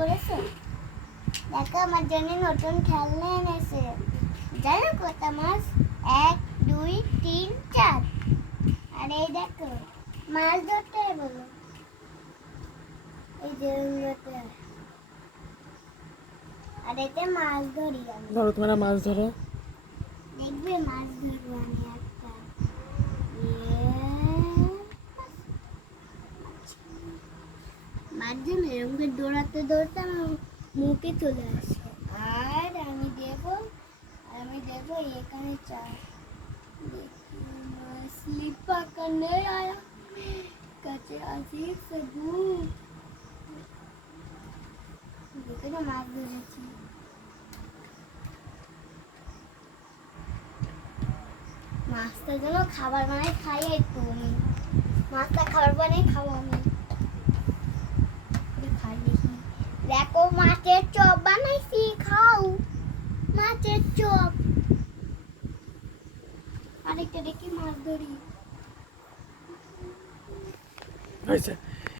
করেছো? দেখো আমার জন্য নতুন খেলনা এনেছে। জানো কত মাছ? 1 2 3 4। আর এই দেখো মাছ ধরতে বলো। এই যে আর এতে মাছ ধরি আমি। ধরো তোমরা মাছ ধরো। দেখবে মাছ ধরবো আমি একটা। মাছ যেন এরকম করে দৌড়াতে দৌড়াতে আমার মুখে চলে আসে। আর আমি দেবো এখানে চার। स्लिप करने आया कच्चे अजीब से दूर देखो ना मार दे रही थी মাছটা যেন খাবার বানাই খাই একটু আমি মাছটা খাবার বানাই খাবো আমি খাই দেখি দেখো মাছের চপ বানাইছি খাও মাছের চপ আরেকটা দেখি মাছ ধরি হয়েছে।